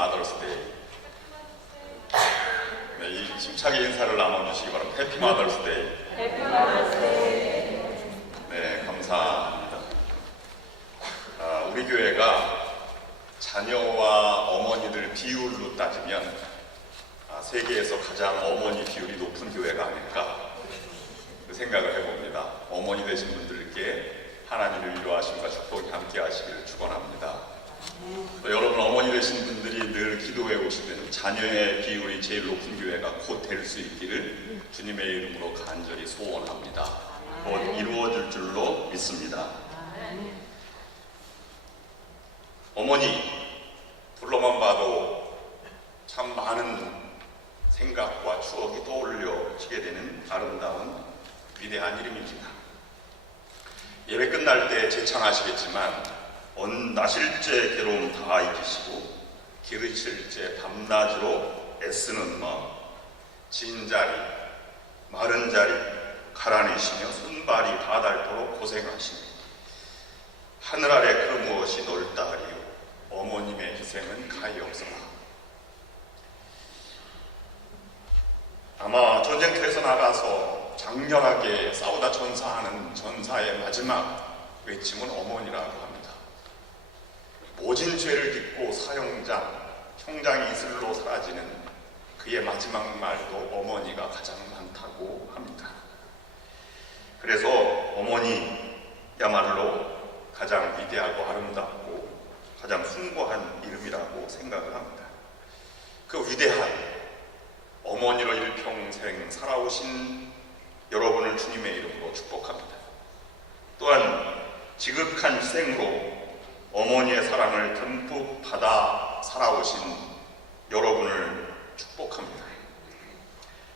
마더스데이. 네, 이 힘차게 인사를 나눠주시기 바랍니다. 해피 마더스데이. 해피 마더스데이. 네, 감사합니다. 우리 교회가 자녀와 어머니들 비율로 따지면 세계에서 가장 어머니 비율이 높은 교회가 아닐까 그 생각을 해봅니다. 어머니 되신 분들께 하나님의 위로하심과 축복이 함께 하시기를 축원합니다. 또 여러분 어머니 되신 분들이 늘 기도해 오시는 자녀의 비율이 제일 높은 교회가 곧 될 수 있기를 주님의 이름으로 간절히 소원합니다. 곧 이루어질 줄로 믿습니다. 어머니 불러만 봐도 참 많은 생각과 추억이 떠올려지게 되는 아름다운 위대한 이름입니다. 예배 끝날 때 재창하시겠지만 나실제 괴로움 다 이기시고 기르실제 밤낮으로 애쓰는 마음, 진자리, 마른 자리 갈아내시며 손발이 다 닳도록 고생하시니 하늘 아래 그 무엇이 넓다 하리요 어머님의 희생은 가히 없어라. 아마 전쟁터에서 나가서 장렬하게 싸우다 전사하는 전사의 마지막 외침은 어머니라고 합니다. 모진 죄를 짓고 형장이 이슬로 사라지는 그의 마지막 말도 어머니가 가장 많다고 합니다. 그래서 어머니야말로 가장 위대하고 아름답고 가장 숭고한 이름이라고 생각을 합니다. 그 위대한 어머니로 일평생 살아오신 여러분을 주님의 이름으로 축복합니다. 또한 지극한 희생으로 어머니의 사랑을 듬뿍 받아 살아오신 여러분을 축복합니다.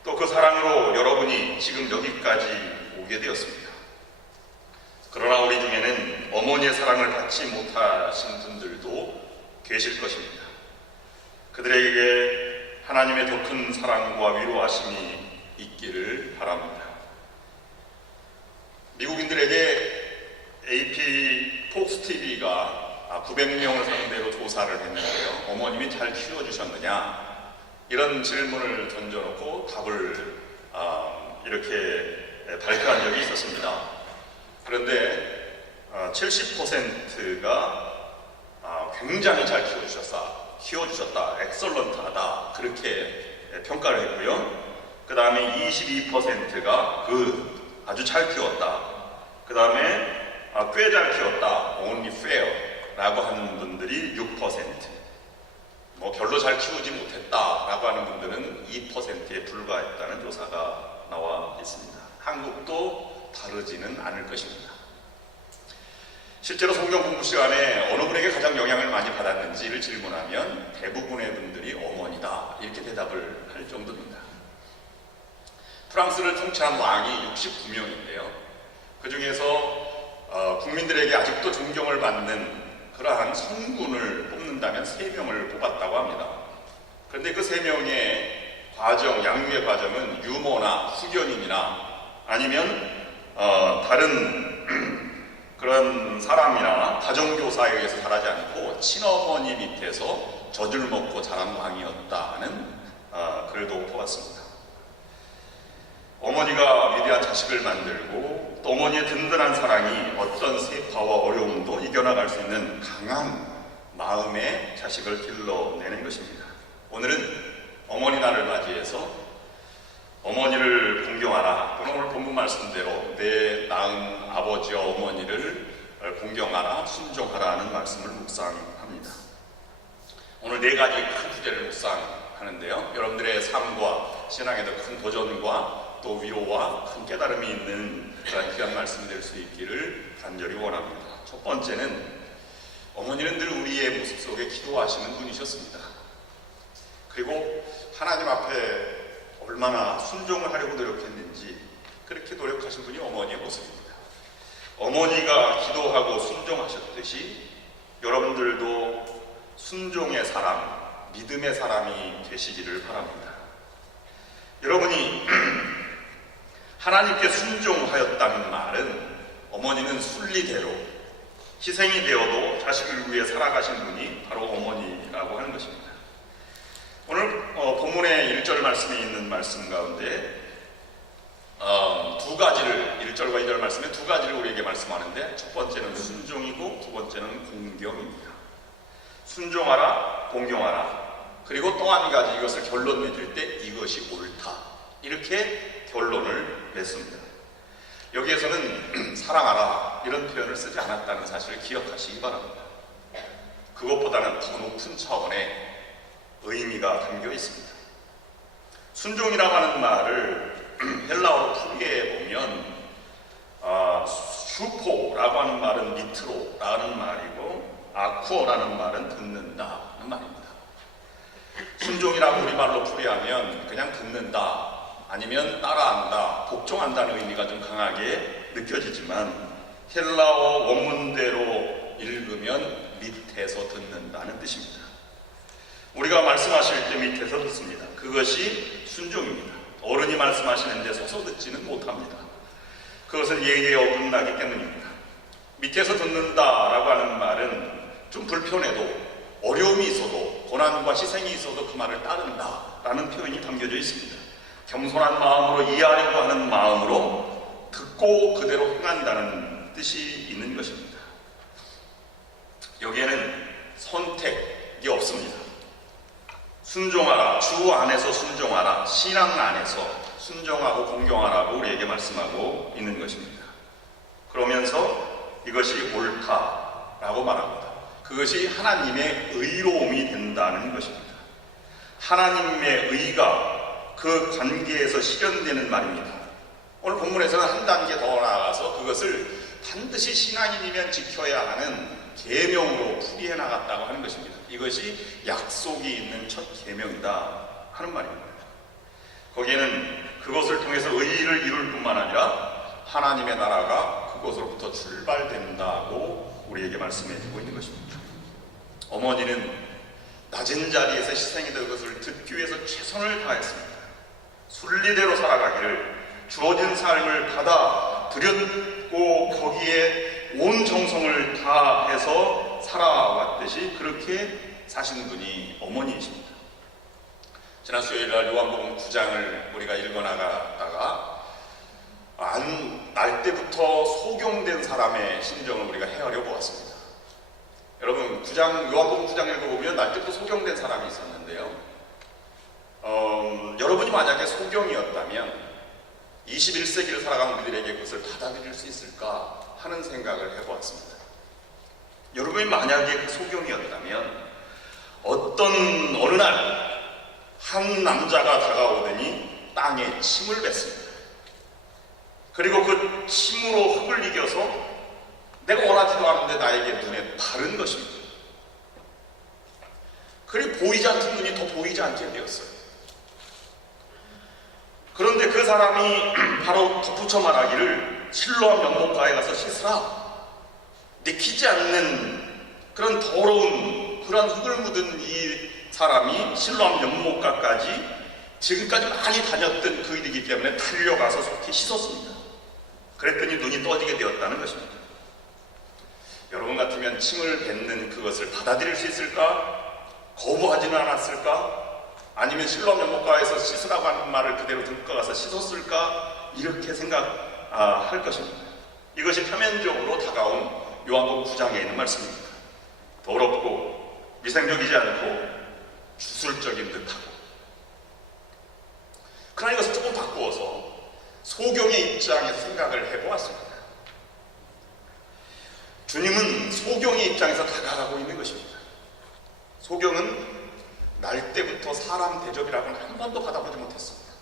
또 그 사랑으로 여러분이 지금 여기까지 오게 되었습니다. 그러나 우리 중에는 어머니의 사랑을 받지 못하신 분들도 계실 것입니다. 그들에게 하나님의 더 큰 사랑과 위로하심이 있기를 바랍니다. 미국인들에게 AP 폭스TV가 900명을 상대로 조사를 했는데요. 어머님이 잘 키워주셨느냐? 이런 질문을 던져놓고 답을 이렇게 발표한 적이 있었습니다. 그런데 70%가 굉장히 잘 키워주셨다, 엑설런트하다 그렇게 평가를 했고요. 그 다음에 22%가 아주 잘 키웠다. 그 다음에 꽤 잘 키웠다, only fair 라고 하는 분들이 6%, 별로 잘 키우지 못했다 라고 하는 분들은 2%에 불과했다는 조사가 나와 있습니다. 한국도 다르지는 않을 것입니다. 실제로 성경 공부 시간에 어느 분에게 가장 영향을 많이 받았는지를 질문하면 대부분의 분들이 어머니다 이렇게 대답을 할 정도입니다. 프랑스를 통치한 왕이 69명인데요. 그 중에서 국민들에게 아직도 존경을 받는 그러한 성군을 뽑는다면 3명을 뽑았다고 합니다. 그런데 그 3명의 양육의 과정은 유모나 후견인이나 아니면 다른 그런 사람이나 가정교사에 의해서 자라지 않고 친어머니 밑에서 젖을 먹고 자란 왕이었다는 글도 뽑았습니다. 어머니가 위대한 자식을 만들고 또 어머니의 든든한 사랑이 어떤 세파와 어려움도 이겨나갈 수 있는 강한 마음의 자식을 길러내는 것입니다. 오늘은 어머니 날을 맞이해서 어머니를 공경하라, 또는 오늘 본문 말씀대로 내 낳은 아버지와 어머니를 공경하라, 순종하라 는 말씀을 묵상합니다. 오늘 4가지 큰 주제를 묵상하는데요. 여러분들의 삶과 신앙에 더 큰 도전과 또 위로와 큰 깨달음이 있는 그런 귀한 말씀이 될 수 있기를 간절히 원합니다. 첫 번째는 어머니는 늘 우리의 모습 속에 기도하시는 분이셨습니다. 그리고 하나님 앞에 얼마나 순종을 하려고 노력했는지 그렇게 노력하신 분이 어머니의 모습입니다. 어머니가 기도하고 순종하셨듯이 여러분들도 순종의 사람, 믿음의 사람이 되시기를 바랍니다. 여러분이 하나님께 순종하였다는 말은 어머니는 순리대로 희생이 되어도 자식을 위해 살아가신 분이 바로 어머니라고 하는 것입니다. 오늘 본문의 1절 말씀에 있는 말씀 가운데 두 가지를 1절과 2절 말씀에 두 가지를 우리에게 말씀하는데 첫 번째는 순종이고 두 번째는 공경입니다. 순종하라, 공경하라. 그리고 또 한 가지 이것을 결론 맺을 때 이것이 옳다. 이렇게 결론을 맺습니다. 여기에서는 사랑하라 이런 표현을 쓰지 않았다는 사실을 기억하시기 바랍니다. 그것보다는 더 높은 차원의 의미가 담겨 있습니다. 순종이라고 하는 말을 헬라어로 풀이해 보면 슈포라고 하는 말은 밑으로라는 말이고 아쿠어라는 말은 듣는다는 말입니다. 순종이라고 우리말로 풀이하면 그냥 듣는다 아니면 따라한다, 복종한다는 의미가 좀 강하게 느껴지지만 헬라어 원문대로 읽으면 밑에서 듣는다는 뜻입니다. 우리가 말씀하실 때 밑에서 듣습니다. 그것이 순종입니다. 어른이 말씀하시는데 서서 듣지는 못합니다. 그것은 예의에 어긋나기 때문입니다. 밑에서 듣는다라고 하는 말은 좀 불편해도 어려움이 있어도 고난과 희생이 있어도 그 말을 따른다라는 표현이 담겨져 있습니다. 겸손한 마음으로 이해하려고 하는 마음으로 듣고 그대로 행한다는 뜻이 있는 것입니다. 여기에는 선택이 없습니다. 순종하라, 주 안에서 순종하라, 신앙 안에서 순종하고 공경하라고 우리에게 말씀하고 있는 것입니다. 그러면서 이것이 옳다라고 말합니다. 그것이 하나님의 의로움이 된다는 것입니다. 하나님의 의가 그 관계에서 실현되는 말입니다. 오늘 본문에서는 한 단계 더 나아가서 그것을 반드시 신앙인이면 지켜야 하는 계명으로 풀이해 나갔다고 하는 것입니다. 이것이 약속이 있는 첫 계명이다 하는 말입니다. 거기에는 그것을 통해서 의의를 이룰 뿐만 아니라 하나님의 나라가 그것으로부터 출발된다고 우리에게 말씀해 주고 있는 것입니다. 어머니는 낮은 자리에서 희생이 될 것을 듣기 위해서 최선을 다했습니다. 순리대로 살아가기를 주어진 삶을 받아들였고 거기에 온 정성을 다해서 살아왔듯이 그렇게 사신 분이 어머니이십니다. 지난 수요일날 요한복음 9장을 우리가 읽어나가다가 날 때부터 소경된 사람의 심정을 우리가 헤아려 보았습니다. 여러분 요한복음 9장 읽어보면 날 때부터 소경된 사람이 있었는데요. 여러분이 만약에 소경이었다면 21세기를 살아가는 우리들에게 그것을 받아들일 수 있을까 하는 생각을 해보았습니다. 여러분이 만약에 그 소경이었다면 어느 날 한 남자가 다가오더니 땅에 침을 뱉습니다. 그리고 그 침으로 흙을 이겨서 내가 원하지도 않은데 나에게 눈에 바른 것입니다. 그리고 보이지 않던 눈이 더 보이지 않게 되었어요. 그런데 그 사람이 바로 덧붙여 말하기를 실로암 연못가에 가서 씻으라. 내키지 않는 그런 더러운 그런 흙을 묻은 이 사람이 실로암 연못가까지 지금까지 많이 다녔던 그 일이기 때문에 달려가서 속히 씻었습니다. 그랬더니 눈이 떠지게 되었다는 것입니다. 여러분 같으면 침을 뱉는 그것을 받아들일 수 있을까? 거부하지는 않았을까? 아니면 실로암 연못가에서 씻으라고 하는 말을 그대로 듣고 가서 씻었을까? 이렇게 생각할 것입니다. 이것이 표면적으로 다가온 요한복음 9장에 있는 말씀입니다. 더럽고 위생적이지 않고 주술적인 듯하고. 그러나 이것을 조금 바꾸어서 소경의 입장에서 생각을 해보았습니다. 주님은 소경의 입장에서 다가가고 있는 것입니다. 소경은 날 때부터 사람 대접이라고는 한 번도 받아보지 못했습니다.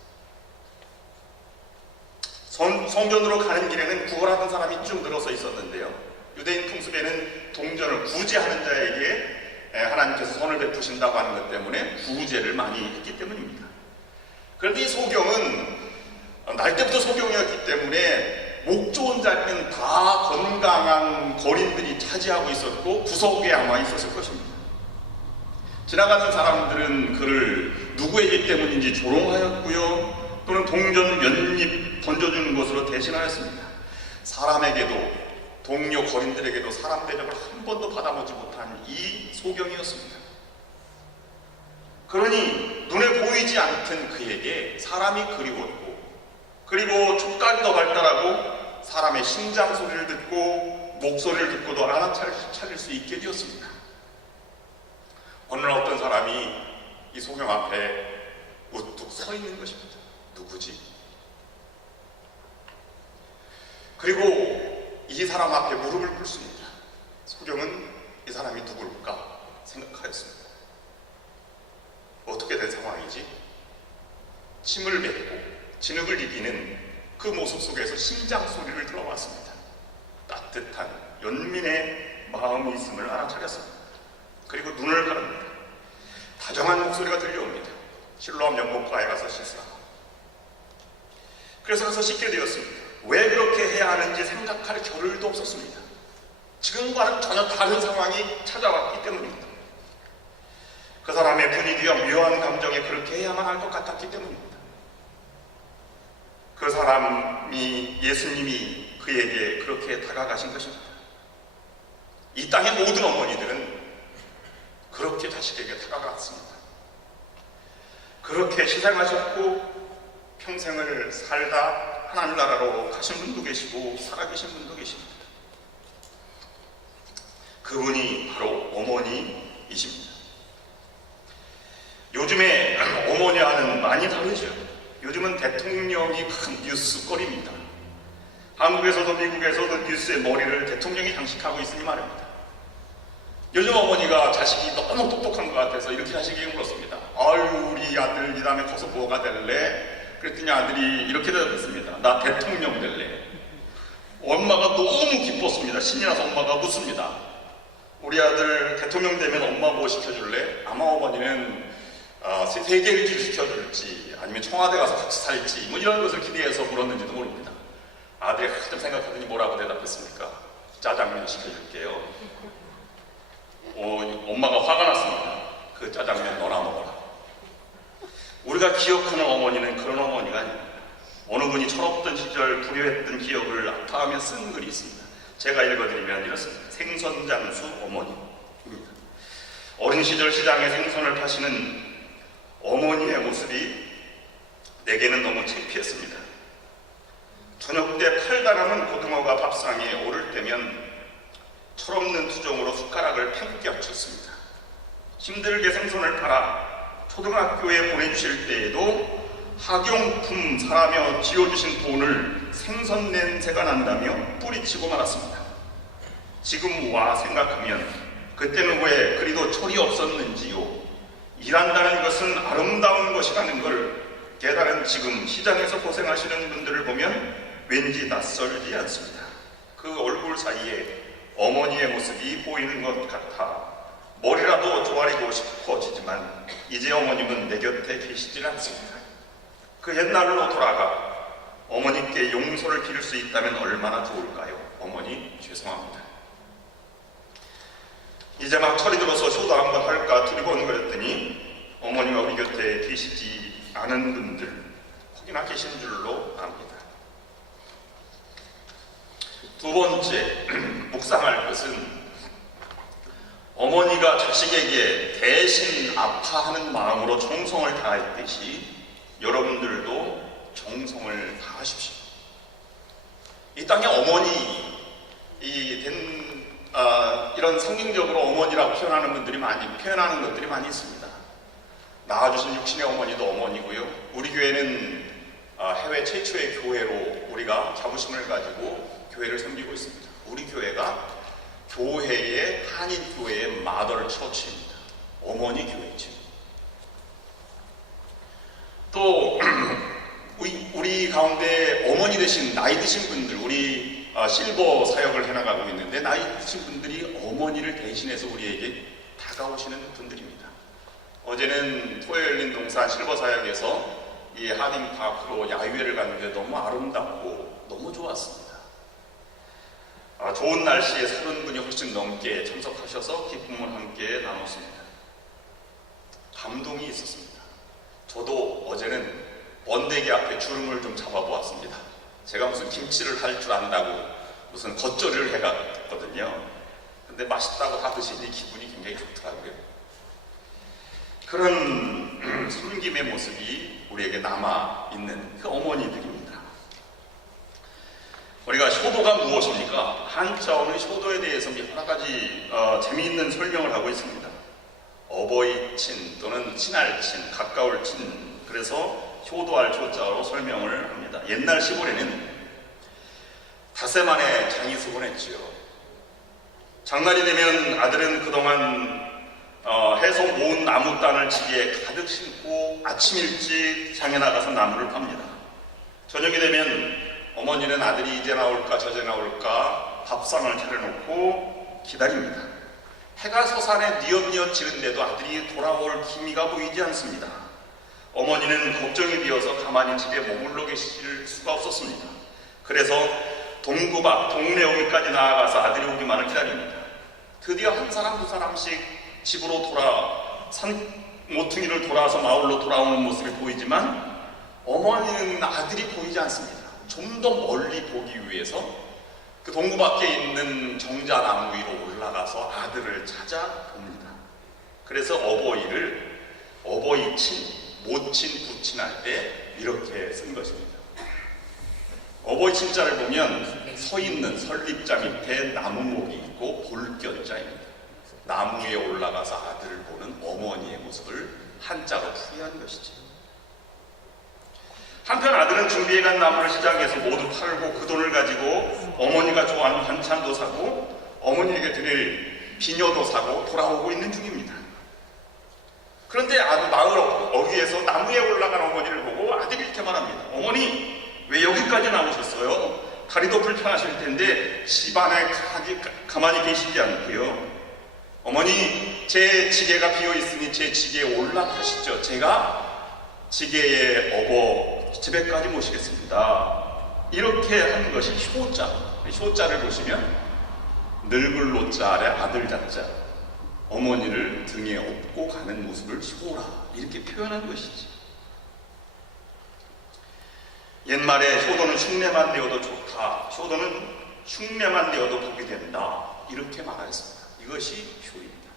성전으로 가는 길에는 구걸하던 사람이 쭉 늘어서 있었는데요. 유대인 풍습에는 동전을 구제하는 자에게 하나님께서 선을 베푸신다고 하는 것 때문에 구제를 많이 했기 때문입니다. 그런데 이 소경은 날 때부터 소경이었기 때문에 목 좋은 자리는 다 건강한 거린들이 차지하고 있었고 구석에 아마 있었을 것입니다. 지나가는 사람들은 그를 누구에게 때문인지 조롱하였고요. 또는 동전 몇 입 던져주는 것으로 대신하였습니다. 사람에게도 동료 거린들에게도 사람 대접을 한 번도 받아보지 못한 이 소경이었습니다. 그러니 눈에 보이지 않던 그에게 사람이 그리웠고, 그리고 촉각이 더 발달하고 사람의 심장 소리를 듣고 목소리를 듣고도 알아차릴 수 있게 되었습니다. 어느 날 어떤 사람이 이 소경 앞에 우뚝 서 있는 것입니다. 누구지? 그리고 이 사람 앞에 무릎을 꿇습니다. 소경은 이 사람이 누굴까 생각하였습니다. 어떻게 된 상황이지? 침을 뱉고 진흙을 이기는 그 모습 속에서 심장 소리를 들어봤습니다. 따뜻한 연민의 마음이 있음을 알아차렸습니다. 그리고 눈을 가릅니다. 다정한 목소리가 들려옵니다. 실로암 연못가에 가서 씻으라. 그래서 가서 씻게 되었습니다. 왜 그렇게 해야 하는지 생각할 겨를도 없었습니다. 지금과는 전혀 다른 상황이 찾아왔기 때문입니다. 그 사람의 분위기와 묘한 감정에 그렇게 해야만 할 것 같았기 때문입니다. 그 사람이, 예수님이 그에게 그렇게 다가가신 것입니다. 이 땅의 모든 어머니들은 그렇게 자식에게 다가갔습니다. 그렇게 희생하셨고 평생을 살다 하늘나라로 가신 분도 계시고 살아계신 분도 계십니다. 그분이 바로 어머니이십니다. 요즘에 어머니와는 많이 다르죠. 요즘은 대통령이 큰 뉴스거리입니다. 한국에서도 미국에서도 뉴스의 머리를 대통령이 장식하고 있으니 말입니다. 요즘 어머니가 자식이 너무 똑똑한 것 같아서 이렇게 자식에게 물었습니다. 아유, 우리 아들 이 다음에 커서 뭐가 될래? 그랬더니 아들이 이렇게 대답했습니다. 나 대통령 될래. 엄마가 너무 기뻤습니다. 신이 나서 엄마가 묻습니다. 우리 아들 대통령 되면 엄마 뭐 시켜줄래? 아마 어머니는 세계 일주를 시켜줄지 아니면 청와대 가서 같이 살지 뭐 이런 것을 기대해서 물었는지도 모릅니다. 아들이 한참 생각하더니 뭐라고 대답했습니까? 짜장면 시켜줄게요. 엄마가 화가 났습니다. 그 짜장면 너나 먹어라. 우리가 기억하는 어머니는 그런 어머니가 아닙니다. 어느 분이 철없던 시절 불효했던 기억을 아파하며 쓴 글이 있습니다. 제가 읽어드리면 이렇습니다. 생선장수 어머니입니다. 어린 시절 시장에 생선을 파시는 어머니의 모습이 내게는 너무 창피했습니다. 저녁 때 팔다 남은 고등어가 밥상에 오를 때면 철없는 투정으로 숟가락을 팽겨쳤습니다. 힘들게 생선을 팔아 초등학교에 보내주실 때에도 학용품 사라며 쥐어주신 돈을 생선 냄새가 난다며 뿌리치고 말았습니다. 지금 와 생각하면 그때는 왜 그리도 철이 없었는지요. 일한다는 것은 아름다운 것이라는 걸 깨달은 지금 시장에서 고생하시는 분들을 보면 왠지 낯설지 않습니다. 그 얼굴 사이에 어머니의 모습이 보이는 것 같아 머리라도 조아리고 싶어지지만 이제 어머님은 내 곁에 계시질 않습니다. 그 옛날로 돌아가 어머님께 용서를 빌 수 있다면 얼마나 좋을까요? 어머니 죄송합니다. 이제 막 철이 들어서 효도 한번 할까 두리번거렸더니 어머니가 우리 곁에 계시지 않은 분들 혹이나 계신 줄로 압니다. 두 번째 묵상할 것은 어머니가 자식에게 대신 아파하는 마음으로 정성을 다했듯이 여러분들도 정성을 다하십시오. 이 땅에 어머니 이런 성경적으로 어머니라고 표현하는 것들이 많이 있습니다. 낳아주신 육신의 어머니도 어머니고요. 우리 교회는 해외 최초의 교회로 우리가 자부심을 가지고 교회를 섬기고 있습니다. 우리 교회가 교회의 한인 교회의 마더 처치입니다. 어머니 교회죠. 또 우리 가운데 어머니 되신 나이 드신 분들, 우리 실버 사역을 해나가고 있는데 나이 드신 분들이 어머니를 대신해서 우리에게 다가오시는 분들입니다. 어제는 토요일 동산 실버 사역에서 이 하딩 파크로 야유회를 갔는데 너무 아름답고 너무 좋았습니다. 좋은 날씨에 30분이 훨씬 넘게 참석하셔서 기쁨을 함께 나눴습니다. 감동이 있었습니다. 저도 어제는 번데기 앞에 주름을 좀 잡아보았습니다. 제가 무슨 김치를 할 줄 안다고 무슨 겉절이를 해갔거든요. 근데 맛있다고 다 드시니 기분이 굉장히 좋더라고요. 그런 섬김의 모습이 우리에게 남아있는 그 어머니들입니다. 우리가 효도가 무엇입니까? 한자어는 효도에 대해서 여러 가지 재미있는 설명을 하고 있습니다. 어버이 친 또는 친할 친, 가까울 친, 그래서 효도할 효자로 설명을 합니다. 옛날 시골에는 닷새 만에 장이 수곤했지요. 장날이 되면 아들은 그동안 해서 모은 나무단을 지게에 가득 싣고 아침 일찍 장에 나가서 나무를 팝니다. 저녁이 되면 어머니는 아들이 이제 나올까 저제 나올까 밥상을 차려놓고 기다립니다. 해가 서산에 뉘엿뉘엿 지는데도 아들이 돌아올 기미가 보이지 않습니다. 어머니는 걱정이 되어서 가만히 집에 머물러 계실 수가 없었습니다. 그래서 동구 밖 동네 오기까지 나아가서 아들이 오기만을 기다립니다. 드디어 한 사람 두 사람씩 집으로 산 모퉁이를 돌아서 마을로 돌아오는 모습이 보이지만 어머니는 아들이 보이지 않습니다. 좀 더 멀리 보기 위해서 그 동구 밖에 있는 정자나무 위로 올라가서 아들을 찾아봅니다. 그래서 어버이를 어버이친, 모친, 부친할 때 이렇게 쓴 것입니다. 어버이 친자를 보면 서 있는 설립자 밑에 나무목이 있고 볼견자입니다. 나무 위에 올라가서 아들을 보는 어머니의 모습을 한자로 풀이한 것이죠. 한편 아들은 준비해간 나무를 시장에서 모두 팔고 그 돈을 가지고 어머니가 좋아하는 반찬도 사고 어머니에게 드릴 비녀도 사고 돌아오고 있는 중입니다. 그런데 마을 어귀에서 나무에 올라간 어머니를 보고 아들이 이렇게 말합니다. 어머니, 왜 여기까지 나오셨어요? 다리도 불편하실 텐데 집안에 가만히 계시지 않고요. 어머니, 제 지게가 비어있으니 제 지게에 올라가시죠. 제가 지게에 업어 집에까지 모시겠습니다. 이렇게 하는 것이 효자. 효자를 보시면 늙을 노자 아래 아들 자자, 어머니를 등에 업고 가는 모습을 효라 이렇게 표현한 것이지. 옛말에 효도는 흉내만 내어도 좋다, 효도는 흉내만 내어도 복이 된다, 이렇게 말하였습니다. 이것이 효입니다.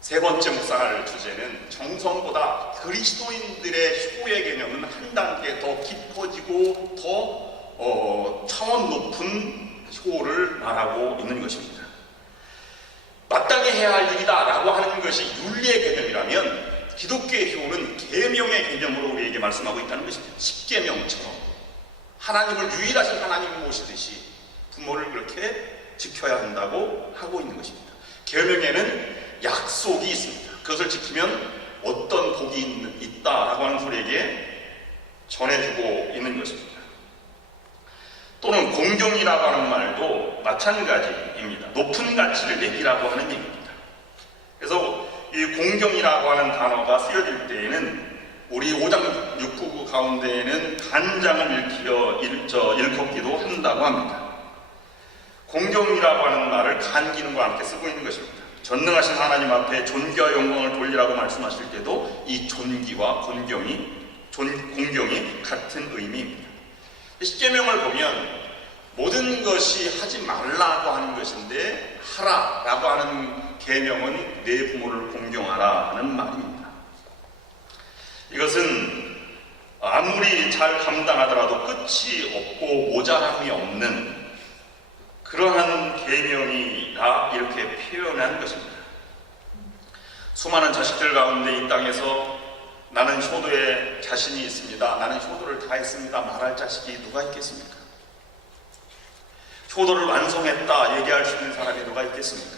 세 번째 묵상할 주제는 정성보다 그리스도인들의 효의 개념은 한 단계 더 깊어지고 더 차원 높은 효를 말하고 있는 것입니다. 마땅히 해야 할 일이다 라고 하는 것이 윤리의 개념이라면 기독교의 효는 계명의 개념으로 우리에게 말씀하고 있다는 것입니다. 십계명처럼 하나님을 유일하신 하나님을 모시듯이 부모를 그렇게 지켜야 한다고 하고 있는 것입니다. 계명에는 약속이 있습니다. 그것을 지키면 어떤 복이 있다라고 하는 소리에게 전해주고 있는 것입니다. 또는 공경이라고 하는 말도 마찬가지입니다. 높은 가치를 매기라고 하는 얘기입니다. 그래서 이 공경이라고 하는 단어가 쓰여질 때에는 우리 5장 699 가운데에는 간장을 일컫기도 한다고 합니다. 공경이라고 하는 말을 간기능과 함께 쓰고 있는 것입니다. 전능하신 하나님 앞에 존귀와 영광을 돌리라고 말씀하실 때도 이 존귀와 공경이 같은 의미입니다. 십계명을 보면 모든 것이 하지 말라고 하는 것인데 하라라고 하는 계명은 내 부모를 공경하라 하는 말입니다. 이것은 아무리 잘 감당하더라도 끝이 없고 모자람이 없는 그러한 계명이다 이렇게 표현한 것입니다. 수많은 자식들 가운데 이 땅에서 나는 효도에 자신이 있습니다, 나는 효도를 다 했습니다 말할 자식이 누가 있겠습니까? 효도를 완성했다 얘기할 수 있는 사람이 누가 있겠습니까?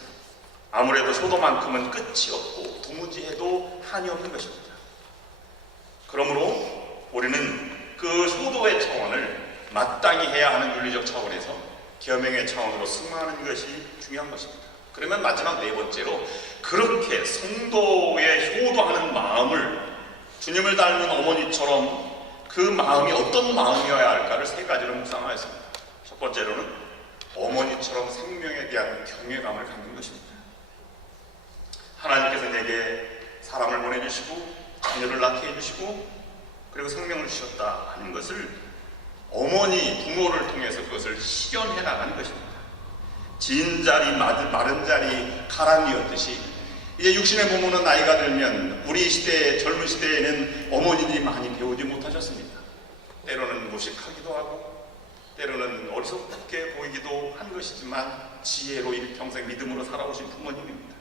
아무래도 효도만큼은 끝이 없고 도무지 해도 한이 없는 것입니다. 그러므로 우리는 그 효도의 차원을 마땅히 해야 하는 윤리적 차원에서 계명의 차원으로 승화하는 것이 중요한 것입니다. 그러면 마지막 네 번째로 그렇게 성도의 효도하는 마음을 주님을 닮은 어머니처럼 그 마음이 어떤 마음이어야 할까를 세 가지로 묵상하였습니다. 첫 번째로는 어머니처럼 생명에 대한 경외감을 갖는 것입니다. 하나님께서 내게 사람을 보내주시고 자녀를 낳게 해주시고 그리고 생명을 주셨다 하는 것을 어머니, 부모를 통해서 그것을 실현해 나가는 것입니다. 진 자리, 마른 자리 가랑이었듯이 이제 육신의 부모는 나이가 들면 우리 시대, 젊은 시대에는 어머니들이 많이 배우지 못하셨습니다. 때로는 무식하기도 하고 때로는 어리석게 보이기도 한 것이지만 지혜로 일평생 믿음으로 살아오신 부모님입니다.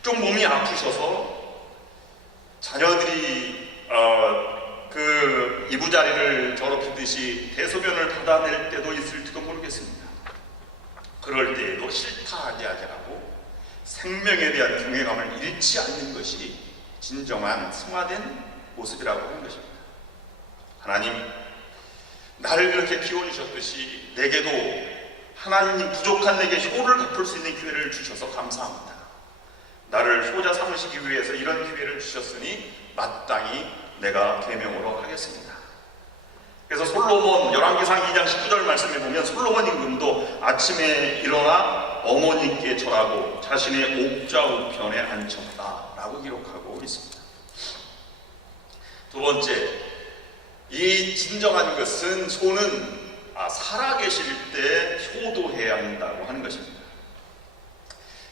좀 몸이 아프셔서 자녀들이 그 이부자리를 더럽히듯이 대소변을 받아낼 때도 있을지도 모르겠습니다. 그럴 때에도 싫다 하지 않고 생명에 대한 경외감을 잃지 않는 것이 진정한 승화된 모습이라고 하는 것입니다. 하나님, 나를 그렇게 키워주셨듯이 내게도 하나님 부족한 내게 효를 갚을 수 있는 기회를 주셔서 감사합니다. 나를 효자 삼으시기 위해서 이런 기회를 주셨으니 마땅히 내가 계명으로 하겠습니다. 그래서 솔로몬 열왕기상 2장 19절 말씀에 보면 솔로몬 임금도 아침에 일어나 어머니께 절하고 자신의 옥좌 우편에 앉혔다라고 기록하고 있습니다. 두 번째, 이 진정한 것은 소는 살아계실 때 효도해야 한다고 하는 것입니다.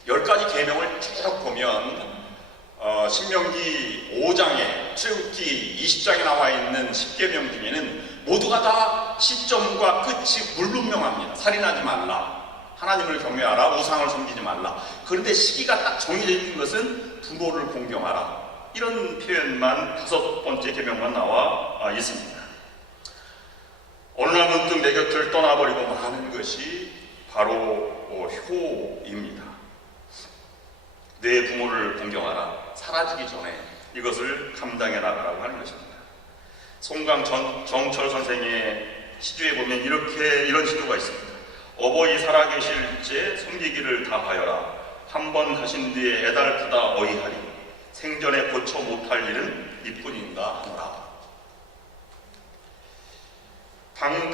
10가지 계명을 쭉 보면 신명기 5장에 출애굽기 20장에 나와 있는 10계명 중에는 모두가 다 시점과 끝이 불분명합니다. 살인하지 말라, 하나님을 경외하라, 우상을 섬기지 말라. 그런데 시기가 딱 정해져 있는 것은 부모를 공경하라, 이런 표현만 5번째 계명만 나와 있습니다. 어느 날 문득 내 곁을 떠나버리고 마는 것이 바로 효입니다. 내 부모를 공경하라, 사라지기 전에 이것을 감당해 나가라고 하는 것입니다. 송강 정철 선생의 시주에 보면 이런 시도가 있습니다. 어버이 살아계실제 섬기기를 다하여라. 한 번 하신 뒤에 애달프다 어이하리. 생전에 고쳐 못할 일은 이뿐인가 하노라.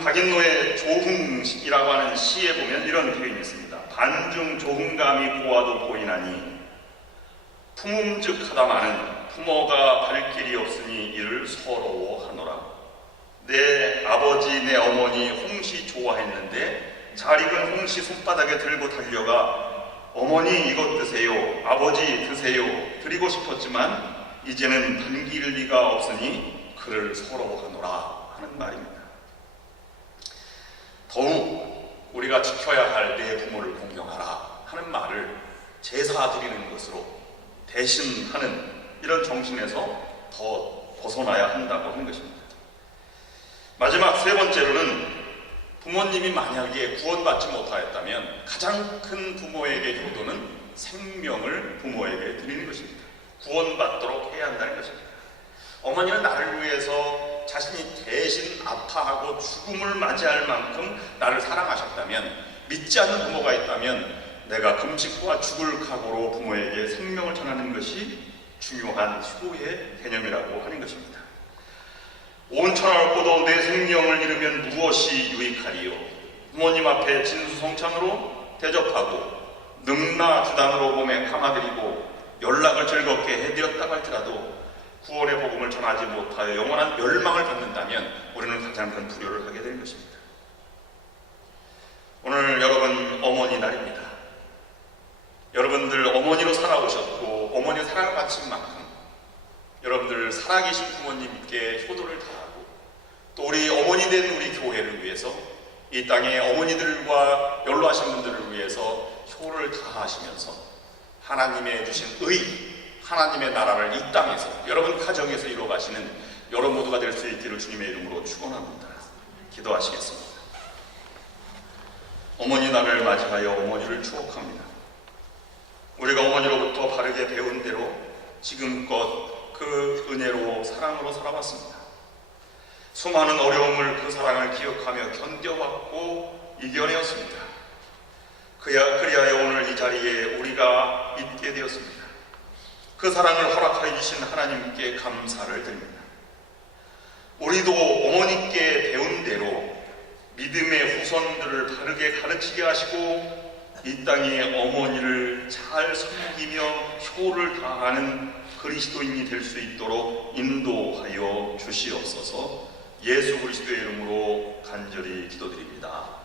박인노의 조흥이라고 하는 시에 보면 이런 표현이 있습니다. 반중 조흥감이 고와도 보이나니 품음즉하다마는 부모가 갈 길이 없으니 이를 서러워하노라. 내 아버지 내 어머니 홍시 좋아했는데 잘 익은 홍시 손바닥에 들고 달려가 어머니 이것 드세요, 아버지 드세요 드리고 싶었지만 이제는 반길 리가 없으니 그를 서러워하노라 하는 말입니다. 더욱 우리가 지켜야 할 내 부모를 공경하라 하는 말을 제사 드리는 것으로 대신하는 이런 정신에서 더 벗어나야 한다고 하는 것입니다. 마지막 세 번째로는 부모님이 만약에 구원받지 못하였다면 가장 큰 부모에게 효도는 생명을 부모에게 드리는 것입니다. 구원받도록 해야 한다는 것입니다. 어머니는 나를 위해서 자신이 대신 아파하고 죽음을 맞이할 만큼 나를 사랑하셨다면, 믿지 않는 부모가 있다면 내가 금식과 죽을 각오로 부모에게 생명을 전하는 것이 중요한 효의 개념이라고 하는 것입니다. 온 천하를 얻고도 내 생명을 잃으면 무엇이 유익하리요? 부모님 앞에 진수성찬으로 대접하고 능라주단으로 몸에 감아드리고 연락을 즐겁게 해드렸다고 할지라도 구원의 복음을 전하지 못하여 영원한 멸망을 받는다면 우리는 가장 큰 불효를 하게 될 것입니다. 오늘 여러분 어머니 날입니다. 여러분들 어머니로 살아오셨고 어머니 사랑을 받친 만큼 여러분들 살아계신 부모님께 효도를 다하고 또 우리 어머니 된 우리 교회를 위해서 이 땅의 어머니들과 연로하신 분들을 위해서 효를 다하시면서 하나님의 주신 의, 하나님의 나라를 이 땅에서 여러분 가정에서 이루어가시는 여러분 모두가 될 수 있기를 주님의 이름으로 축원합니다. 기도하시겠습니다. 어머니 날을 맞이하여 어머니를 추억합니다. 우리가 어머니로부터 바르게 배운 대로 지금껏 그 은혜로 사랑으로 살아왔습니다. 수많은 어려움을 그 사랑을 기억하며 견뎌왔고 이겨내었습니다. 그리하여 오늘 이 자리에 우리가 있게 되었습니다. 그 사랑을 허락하여 주신 하나님께 감사를 드립니다. 우리도 어머니께 배운 대로 믿음의 후손들을 바르게 가르치게 하시고 이 땅의 어머니를 잘 섬기며 효를 다하는 그리스도인이 될 수 있도록 인도하여 주시옵소서. 예수 그리스도의 이름으로 간절히 기도드립니다.